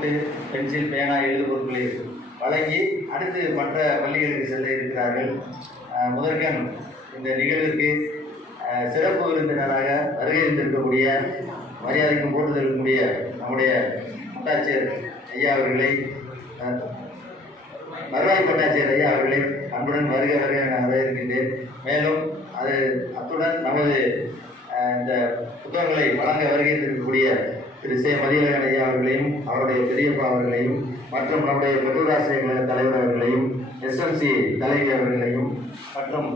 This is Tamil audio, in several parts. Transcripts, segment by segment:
நோட்டு பென்சில் பேனா எழுதுபொருட்களை வழங்கி அடுத்து மற்ற பள்ளிகளுக்கு செல்ல இருக்கிறார்கள். அஹ், முதற்கண் இந்த நிகழ்விற்கு சிறப்பு விருந்தினராக வருகை இருந்திருக்கக்கூடிய மரியாதைக்கும் போட்டுதலுக்குரிய நம்முடைய வட்டாட்சியர் ஐயா அவர்களை வருவாய் கோட்டாட்சியர் ஐயா அவர்களை அன்புடன் வருக வருக நான் வரவேற்கின்றேன். மேலும் அது அத்துடன் நமது இந்த புத்தகங்களை வழங்க வருகை இருக்கக்கூடிய திரு சே. மதியழகன் ஐயா அவர்களையும் அவருடைய பெரியப்பா அவர்களையும் மற்றும் நம்முடைய பெற்றோராசிரியர் கழக தலைவர் அவர்களையும் எஸ்எம்சி தலைவி அவர்களையும் மற்றும்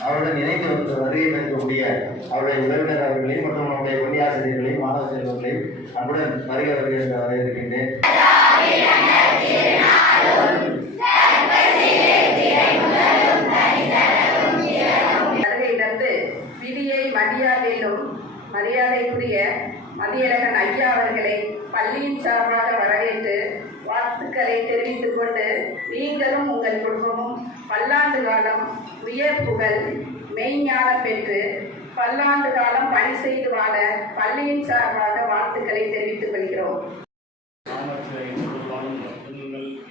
அவருடன் இணைந்து வந்து வருகை தரக்கூடிய அவருடைய உறவினர் அவர்களையும் மற்றும் நம்முடைய பணியாசிரியர்களையும் மாணவ செல்வங்களையும் அன்புடன் வருகை வருகை என்று வரவேற்கின்றேன். மரியாதைக்குரிய மதியழகன் ஐயா அவர்களை பள்ளியின் சார்பாக வரவேற்று வாழ்த்துக்களை தெரிவித்துக் கொண்டு நீங்களும் உங்கள் குடும்பமும் பல்லாண்டு காலம் உயர் புகழ் மெய்ஞானம் பெற்று பல்லாண்டு காலம் பணி செய்து வாழ பள்ளியின் சார்பாக வாழ்த்துக்களை தெரிவித்துக் கொள்கிறோம்.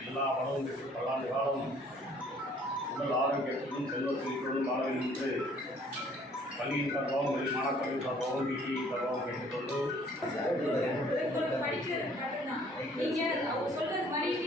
எல்லா வளமும் பெற்று பல்லாண்டு காலம் உடல் ஆரோக்கியத்திலும் செல்வத்திற்கும் வாழ என்று பள்ளியின் சார்பாகவும் மாணாக்கரின் சார்பாகவும் வீட்டின் சார்பாகவும் கேட்டுக்கொண்டு உங்களுக்கு படிக்கிறது மட்டும்தான் நீங்க அவங்க சொல்றது மாதிரி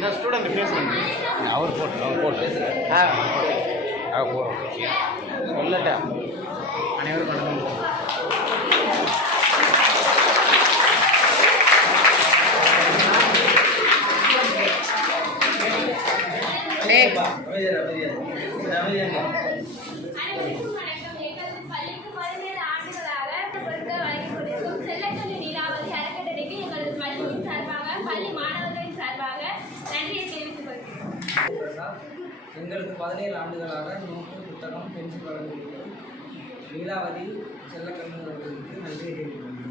அவர் போட்டு அவர் போட்டு. ஆ. ஆ போகிறோம் சொல்லட்ட. அனைவரும் வணக்கம் வணக்கம் எங்களது என்றால் எங்களுக்கு பதினேழு ஆண்டுகளாக நோட்டு புத்தகம் பென்சில் வழங்குகிறது லீலாவதி செல்லக்கண்ணு அவர்களுக்கு நன்றி தெரிவித்துள்ளது